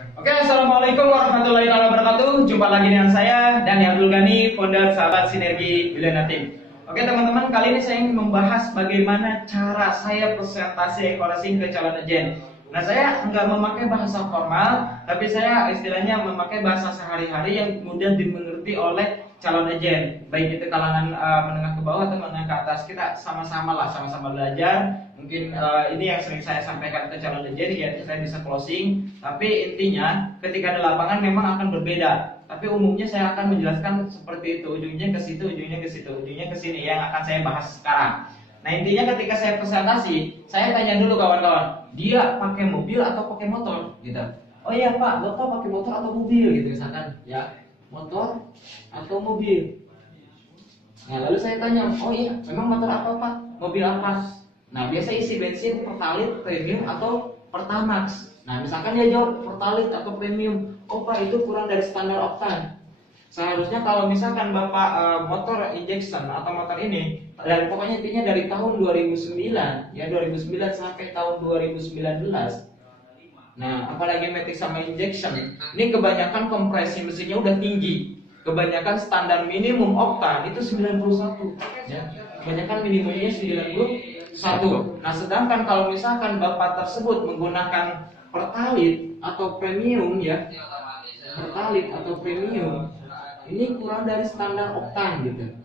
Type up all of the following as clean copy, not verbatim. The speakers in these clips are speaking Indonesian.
Oke, assalamualaikum warahmatullahi wabarakatuh. Jumpa lagi dengan saya Dani Abdul Ghani, founder Sahabat Sinergi Millennial Team. Oke teman-teman, kali ini saya ingin membahas bagaimana cara saya presentasi eco-racing ke calon agen. Nah, saya nggak memakai bahasa formal, tapi saya istilahnya memakai bahasa sehari-hari yang mudah dimengerti oleh calon agen. Baik itu kalangan menengah ke bawah atau menengah ke atas, kita sama-sama lah, sama-sama belajar. Mungkin ini yang sering saya sampaikan ke calon agen, ya saya bisa closing. Tapi intinya ketika di lapangan memang akan berbeda. Tapi umumnya saya akan menjelaskan seperti itu, ujungnya ke situ, ujungnya ke situ, ujungnya ke sini, yang akan saya bahas sekarang. Nah, intinya ketika saya presentasi, saya tanya dulu kawan-kawan, dia pakai mobil atau pakai motor, gitu. Oh iya Pak, Bapak pakai motor atau mobil, gitu misalkan, ya, motor atau mobil. Nah, lalu saya tanya, oh iya, memang motor apa Pak? Mobil apa? Nah, biasa isi bensin, Pertalite, premium atau Pertamax. Nah, misalkan dia jawab Pertalite atau premium, oh Pak, itu kurang dari standar oktan. Seharusnya kalau misalkan Bapak motor injection atau motor ini, dan pokoknya intinya dari tahun 2009, ya 2009 sampai tahun 2019. Nah, apalagi matic sama injection, ini kebanyakan kompresi mesinnya udah tinggi. Kebanyakan standar minimum oktan itu 91, ya. Kebanyakan minimumnya 91. Nah, sedangkan kalau misalkan Bapak tersebut menggunakan Pertalite atau premium, ya, Pertalite atau premium, ini kurang dari standar oktan, gitu.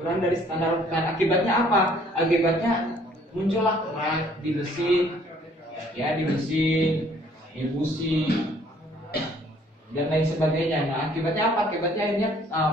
Kurang dari standar oktan. Akibatnya apa? Akibatnya muncullah kerak di mesin, ya, di mesin, di busi, dan lain sebagainya. Nah, akibatnya apa? Akibatnya akhirnya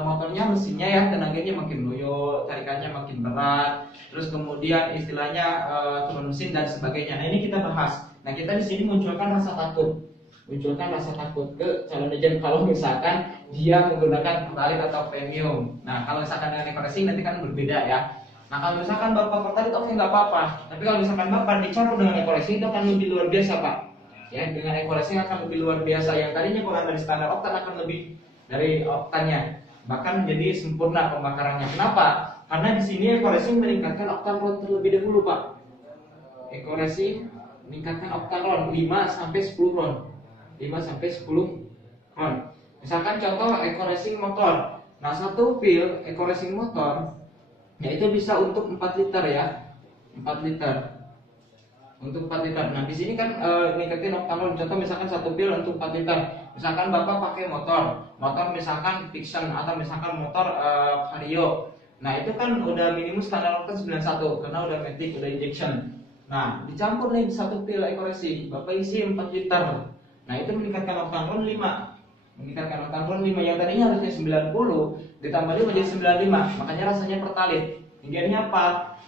motornya, mesinnya, ya, tenaganya makin loyo, tarikannya makin berat, terus kemudian istilahnya turun mesin dan sebagainya. Nah, ini kita bahas. Nah, kita di sini munculkan rasa takut ke calon agen kalau misalkan dia menggunakan Pertalite atau premium. Nah, kalau misalkan dengan eco-racing nanti kan berbeda, ya. Nah, kalau misalkan Bapak Pertalite, oke, nggak apa-apa. Tapi kalau misalkan Bapak dicampur dengan eco-racing, itu akan lebih luar biasa, Pak. Ya, dengan eco-racing akan lebih luar biasa. Yang tadinya kurang dari standar oktan akan lebih dari oktannya. Bahkan menjadi sempurna pembakarannya. Kenapa? Karena di sini eco-racing meningkatkan oktan ron terlebih dahulu, Pak. Eco-racing meningkatkan oktan ron 5 sampai 10 ron. 5 sampai 10 ron. Misalkan contoh eco-racing motor. Nah, satu pil eco-racing motor, ya, itu bisa untuk 4 liter, ya. 4 liter. Untuk 4 liter. Nah, di sini kan ningkatin oktan ron. Contoh misalkan satu pil untuk 4 liter. Misalkan Bapak pakai motor misalkan Fiction atau misalkan motor Vario. Nah, itu kan udah minimum standar oktan 91 karena udah matic, udah injection. Nah, dicampur nih satu pil eco-racing, Bapak isi 4 liter. Nah, itu meningkatkan oktan ron 5. Meningkatkan oktan ron 5 yang tadinya harusnya 90 ditambah 5 jadi 95. Makanya rasanya Pertalite. Hingga apa?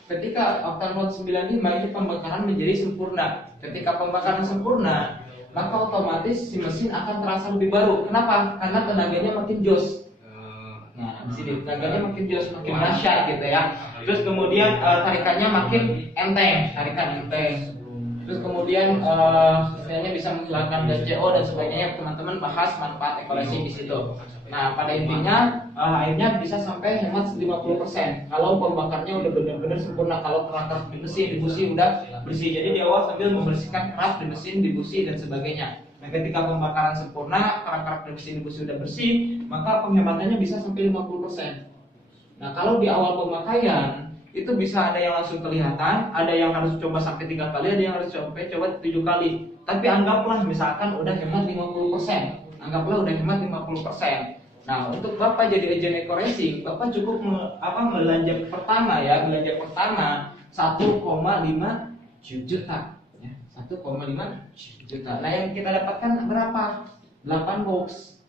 Ketika oktan ron 95 itu pembakaran menjadi sempurna. Ketika pembakaran sempurna, maka otomatis si mesin akan terasa lebih baru. Kenapa? Karena tenaganya makin jos. Nah, di sini tenaganya makin jos, makin dahsyat, gitu, ya. Terus kemudian tarikannya makin enteng, tarikan enteng. Terus kemudian istilahnya bisa menghilangkan DCO dan sebagainya. Teman-teman bahas manfaat eco-racing di situ. Nah, pada intinya akhirnya bisa sampai hemat 50% kalau pembakarnya udah benar-benar sempurna. Kalau kerak-kerak di mesin, di busi udah bersih. Jadi di awal sambil membersihkan kerak di mesin, di busi dan sebagainya. Nah, ketika pembakaran sempurna, kerak-kerak di mesin, di busi udah bersih, maka penghematannya bisa sampai 50%. Nah, kalau di awal pemakaian itu bisa ada yang langsung kelihatan, ada yang harus coba sampai 3 kali, ada yang harus coba 7 kali. Tapi anggaplah misalkan udah hemat 50%. Anggaplah udah hemat 50%. Nah, untuk Bapak jadi agen eco-racing, Bapak cukup belanja pertama, ya, belanja pertama 1,5 juta, ya, 1,5 juta. Nah, yang kita dapatkan berapa? 8 box.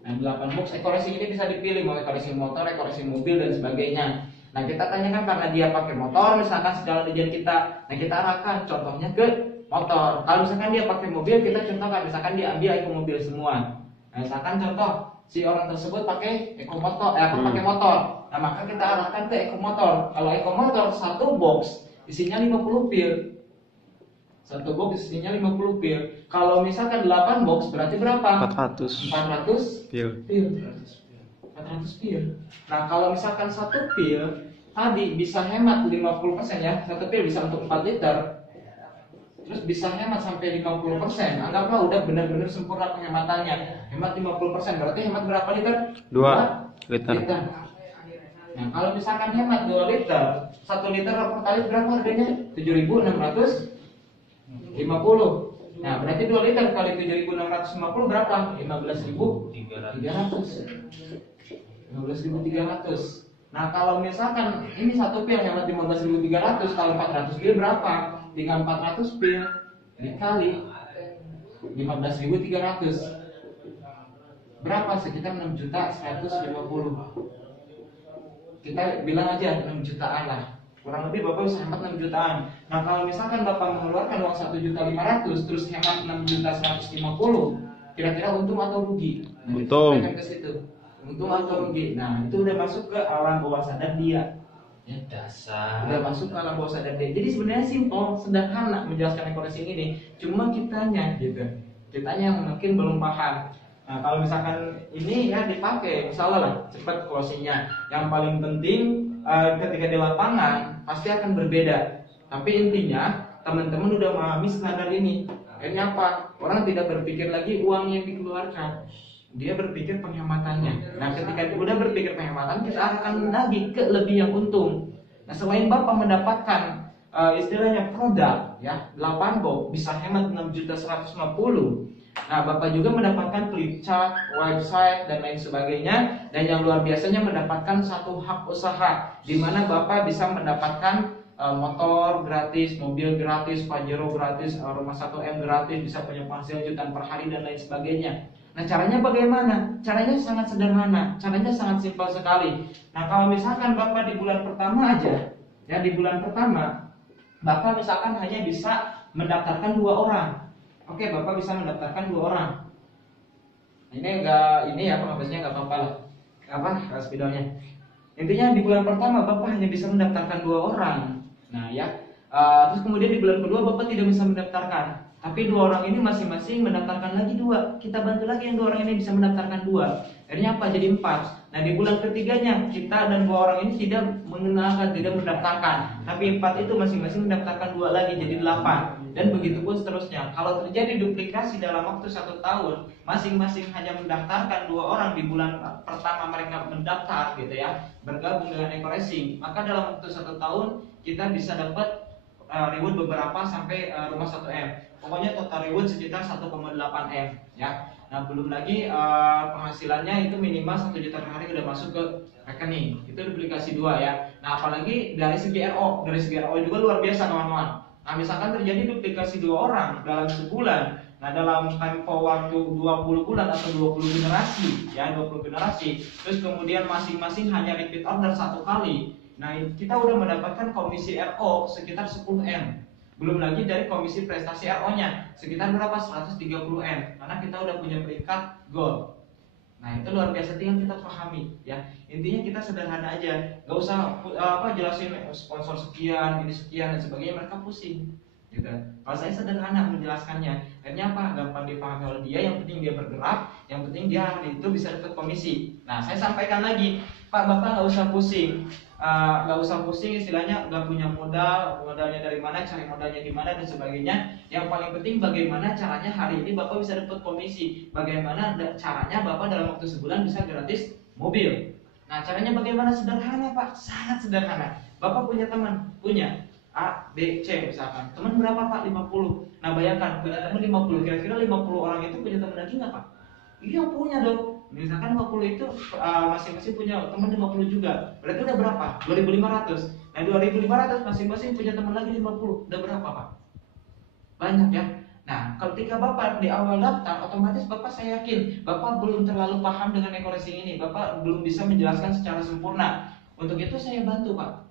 Nah, 8 box eco-racing ini bisa dipilih mau eco-racing motor, eco-racing mobil dan sebagainya. Nah, kita tanyakan karena dia pakai motor, misalkan segala tujuan kita. Nah, kita arahkan contohnya ke motor. Kalau misalkan dia pakai mobil, kita contohkan misalkan dia ambil eco mobil semua. Nah, misalkan contoh si orang tersebut pakai eco motor, pakai motor. Nah, maka kita arahkan ke eco motor. Kalau eco motor satu box isinya 50 pil. Satu box isinya 50 pil. Kalau misalkan 8 box berarti berapa? 400 pil. 400 pil. Nah, kalau misalkan satu pil tadi bisa hemat 50%, ya. Satu pil bisa untuk 4 liter. terus bisa hemat sampai 50%, anggaplah udah benar-benar sempurna penghematannya, hemat 50%, berarti hemat berapa liter? 2 liter. Nah kalau misalkan hemat 2 liter, 1 liter pertalite berapa harganya? 7.650. Nah berarti 2 liter kali 7.650 berapa? 15.300. Nah kalau misalkan ini satu pil hemat 15.300, kalau 400 pil berapa? Tinggal 400 pil dikali 15.300 berapa? Sekitar 6.150.000. Kita bilang aja 6 jutaan lah, kurang lebih Bapak bisa hemat 6 jutaan. Nah kalau misalkan Bapak mengeluarkan uang 1.500.000 terus hemat 6.150.000, kira-kira untung atau rugi? Nah, untung. Ke situ. Untung atau rugi? Nah itu udah masuk ke alam bawah sadar dia. Ya dasar. Udah masuk ke alam bawah sadar dia. Jadi sebenarnya simpel, sederhana menjelaskan equation ini. Cuma kitanya gitu. Kitanya yang mungkin belum paham. Nah kalau misalkan ini ya dipakai, misalnya lah cepat closingnya. Yang paling penting ketika di lapangan pasti akan berbeda. Tapi intinya teman-teman udah memahami standar ini. Akhirnya apa? Orang tidak berpikir lagi uang yang dikeluarkan, dia berpikir penghematannya. Nah ketika udah berpikir penghematan, kita akan lagi ke lebih yang untung. Nah selain Bapak mendapatkan istilahnya produk ya 8 box bisa hemat 6.150.000. Nah Bapak juga mendapatkan flip chart, website dan lain sebagainya. Dan yang luar biasanya mendapatkan satu hak usaha, di mana Bapak bisa mendapatkan motor gratis, mobil gratis, Pajero gratis, rumah 1M gratis, bisa punya penghasilan jutaan per hari dan lain sebagainya. Nah caranya bagaimana? Caranya sangat sederhana, caranya sangat simpel sekali. Nah kalau misalkan Bapak di bulan pertama aja, ya di bulan pertama Bapak misalkan hanya bisa mendaftarkan 2 orang. Oke, Bapak bisa mendaftarkan 2 orang. Ini enggak, ini ya penghabisnya enggak apa-apa lah. Apa spidolnya? Intinya di bulan pertama Bapak hanya bisa mendaftarkan 2 orang. Nah ya, terus kemudian di bulan kedua Bapak tidak bisa mendaftarkan. Tapi 2 orang ini masing-masing mendaftarkan lagi 2. Kita bantu lagi yang 2 orang ini bisa mendaftarkan 2. Akhirnya apa? Jadi 4. Nah di bulan ketiganya kita dan 2 orang ini tidak mengenalkan, tidak mendaftarkan. Tapi 4 itu masing-masing mendaftarkan 2 lagi jadi 8. Dan begitu pun seterusnya. Kalau terjadi duplikasi dalam waktu 1 tahun, masing-masing hanya mendaftarkan 2 orang di bulan pertama mereka mendaftar gitu ya, bergabung dengan Eco-Racing, maka dalam waktu 1 tahun kita bisa dapat reward beberapa sampai rumah 1M. Pokoknya total reward sekitar 1,8 M ya. Nah belum lagi penghasilannya itu minimal 1 juta per hari udah masuk ke rekening. Itu duplikasi 2 ya. Nah apalagi dari segi RO, juga luar biasa kawan-kawan. Nah misalkan terjadi duplikasi 2 orang dalam sebulan, nah dalam tempo waktu 20 bulan atau 20 generasi ya, 20 generasi, terus kemudian masing-masing hanya repeat order 1 kali. Nah kita udah mendapatkan komisi RO sekitar 10 M. Belum lagi dari komisi prestasi RO-nya sekitar berapa? 130 M. Karena kita udah punya peringkat gold. Nah itu luar biasa, tinggal kita pahami ya. Intinya kita sederhana aja, nggak usah jelasin sponsor sekian, ini sekian dan sebagainya, mereka pusing gitu. Kalau saya sederhana menjelaskannya, akhirnya apa? Gampang dipahami oleh dia. Yang penting dia bergerak, yang penting dia hari itu bisa dapat komisi. Nah saya sampaikan lagi, Pak Bapak nggak usah pusing, istilahnya nggak punya modalnya dari mana, cari modalnya di mana dan sebagainya. Yang paling penting bagaimana caranya hari ini Bapak bisa dapat komisi, bagaimana caranya Bapak dalam waktu sebulan bisa gratis mobil. Nah caranya bagaimana? Sederhana Pak, sangat sederhana. Bapak punya teman, punya A, B, C misalkan. Teman berapa Pak? 50. Nah bayangkan punya teman 50, kira-kira 50 orang itu punya teman lagi nggak Pak? Iya punya dong. Misalkan 50 itu masing-masing punya teman 50 juga. Berarti udah berapa? 2.500. Nah 2.500 masing-masing punya teman lagi 50. Udah berapa Pak? Banyak ya. Nah ketika Bapak di awal daftar, otomatis Bapak, saya yakin Bapak belum terlalu paham dengan Eco-Racing ini. Bapak belum bisa menjelaskan secara sempurna. Untuk itu saya bantu Pak.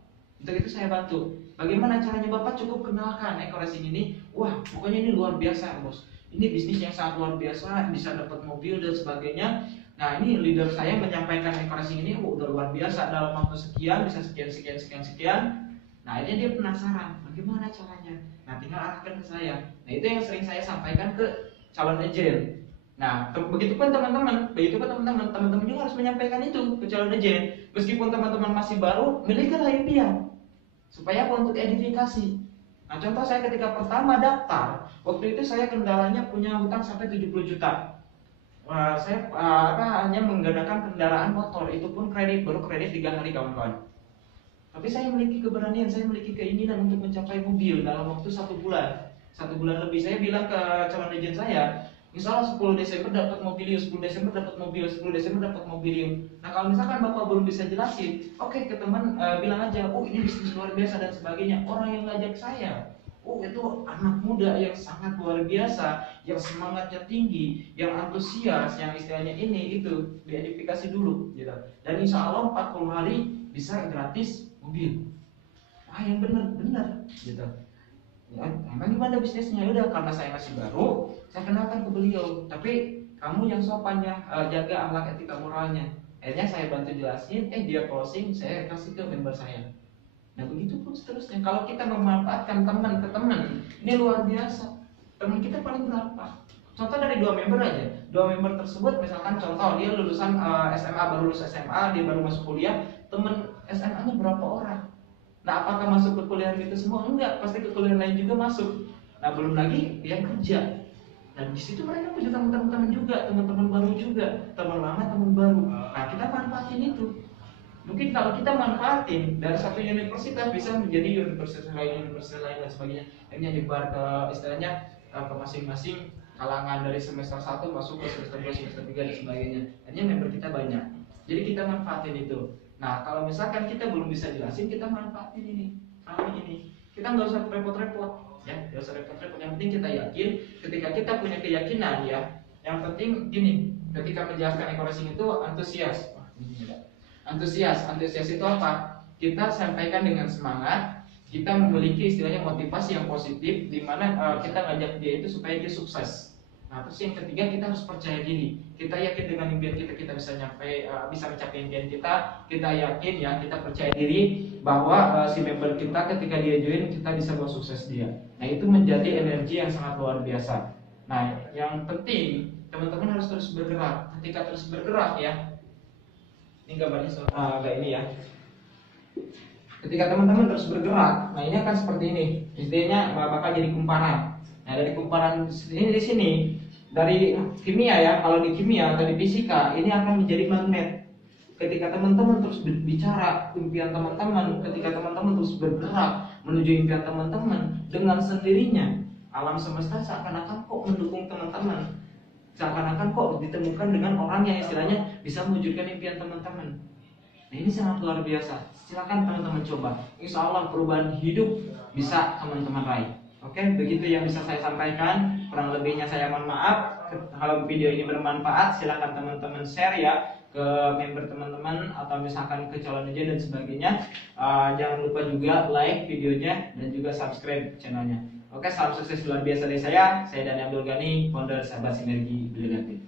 Bagaimana caranya? Bapak cukup kenalkan Eco-Racing ini. Wah pokoknya ini luar biasa bos. Ini bisnis yang sangat luar biasa, bisa dapat mobil dan sebagainya. Nah ini leader saya menyampaikan Eco-Racing ini udah luar biasa, dalam waktu sekian bisa sekian. Nah ini dia penasaran bagaimana caranya. Nah tinggal arahkan ke saya. Nah itu yang sering saya sampaikan ke calon agent. Nah begitu pun teman-teman juga harus menyampaikan itu ke calon agent. Meskipun teman-teman masih baru, milikilah impian supaya apa? Untuk edifikasi. Nah, contoh saya ketika pertama daftar, waktu itu saya kendalanya punya hutang sampai 70 juta. Saya hanya menggunakan kendaraan motor, itu pun kredit, baru kredit 3 hari kawan-kawan. Tapi saya memiliki keberanian, saya memiliki keinginan untuk mencapai mobil dalam waktu 1 bulan. 1 bulan lebih saya bilang ke calon agent saya, misalnya 10 Desember dapat mobilium, 10 Desember dapat mobil, 10 Desember dapat mobilium. Nah, kalau misalkan Bapak belum bisa jelasin, oke, ke teman bilang aja, oh ini bisnis luar biasa dan sebagainya. Orang yang ngajak saya, oh itu anak muda yang sangat luar biasa, yang semangatnya tinggi, yang antusias, yang istilahnya ini itu diedifikasi dulu gitu. Dan insya Allah 40 hari bisa gratis mobil. Wah, yang benar-benar gitu. Ya, emang gimana bisnisnya? Udah, karena saya masih baru, saya kenalkan ke beliau. Tapi kamu yang sopan ya, jaga akhlak etika moralnya. Akhirnya saya bantu jelasin, dia closing, saya kasih ke member saya. Nah, begitu pun seterusnya. Kalau kita memanfaatkan teman ke teman, ini luar biasa. Teman kita paling berapa? Contoh dari 2 member aja. 2 member tersebut, misalkan contoh dia lulusan SMA, baru lulus SMA, dia baru masuk kuliah. Teman SMA-nya berapa orang? Nah, apakah masuk ke kuliah itu semua? Enggak, pasti ke kuliah lain juga masuk. Nah, belum lagi yang kerja. Dan di situ mereka punya teman-teman juga, teman-teman baru juga, teman lama, teman baru. Nah, kita manfaatin itu. Mungkin kalau kita manfaatin dari satu universitas bisa menjadi universitas lain dan sebagainya. Ini nyebar ke istilahnya ke masing-masing kalangan dari semester 1 masuk ke semester 2, semester 3 dan sebagainya. Hanya member kita banyak. Jadi kita manfaatin itu. Nah, kalau misalkan kita belum bisa jelasin, kita manfaatin ini. Kita nggak usah repot-repot, ya, nggak usah repot-repot. Yang penting kita yakin. Ketika kita punya keyakinan, ya, yang penting gini. Ketika menjelaskan eco-racing itu antusias. Antusias itu apa? Kita sampaikan dengan semangat. Kita memiliki istilahnya motivasi yang positif, di mana kita ngajak dia itu supaya dia sukses. Nah, terus yang ketiga, kita harus percaya diri. Kita yakin dengan impian kita bisa mencapai impian kita. Kita yakin, ya, kita percaya diri bahwa si member kita ketika dia join, kita bisa bawa sukses dia. Nah, itu menjadi energi yang sangat luar biasa. Nah, yang penting teman-teman harus terus bergerak. Ketika terus bergerak, ya, ini gambarnya kayak ini, ya. Ketika teman-teman terus bergerak, nah ini akan seperti ini. Istilahnya bakal jadi kumparan. Nah, dari kumparan ini di sini, dari kimia, ya, kalau di kimia atau di fisika ini akan menjadi magnet. Ketika teman-teman terus bicara impian teman-teman, ketika teman-teman terus bergerak menuju impian teman-teman, dengan sendirinya alam semesta seakan-akan kok mendukung teman-teman. Seakan-akan kok ditemukan dengan orang yang istilahnya bisa mewujudkan impian teman-teman. Nah, ini sangat luar biasa. Silakan teman-teman coba. Insya Allah perubahan hidup bisa teman-teman raih. Oke, begitu yang bisa saya sampaikan. Kurang lebihnya saya mohon maaf. Kalau video ini bermanfaat, silakan teman-teman share, ya, ke member teman-teman atau misalkan ke calon aja dan sebagainya. Jangan lupa juga like videonya dan juga subscribe channelnya. Oke, salam sukses luar biasa dari saya. Saya Dani Abdul Ghani, founder Sahabat Sinergi Brilliant.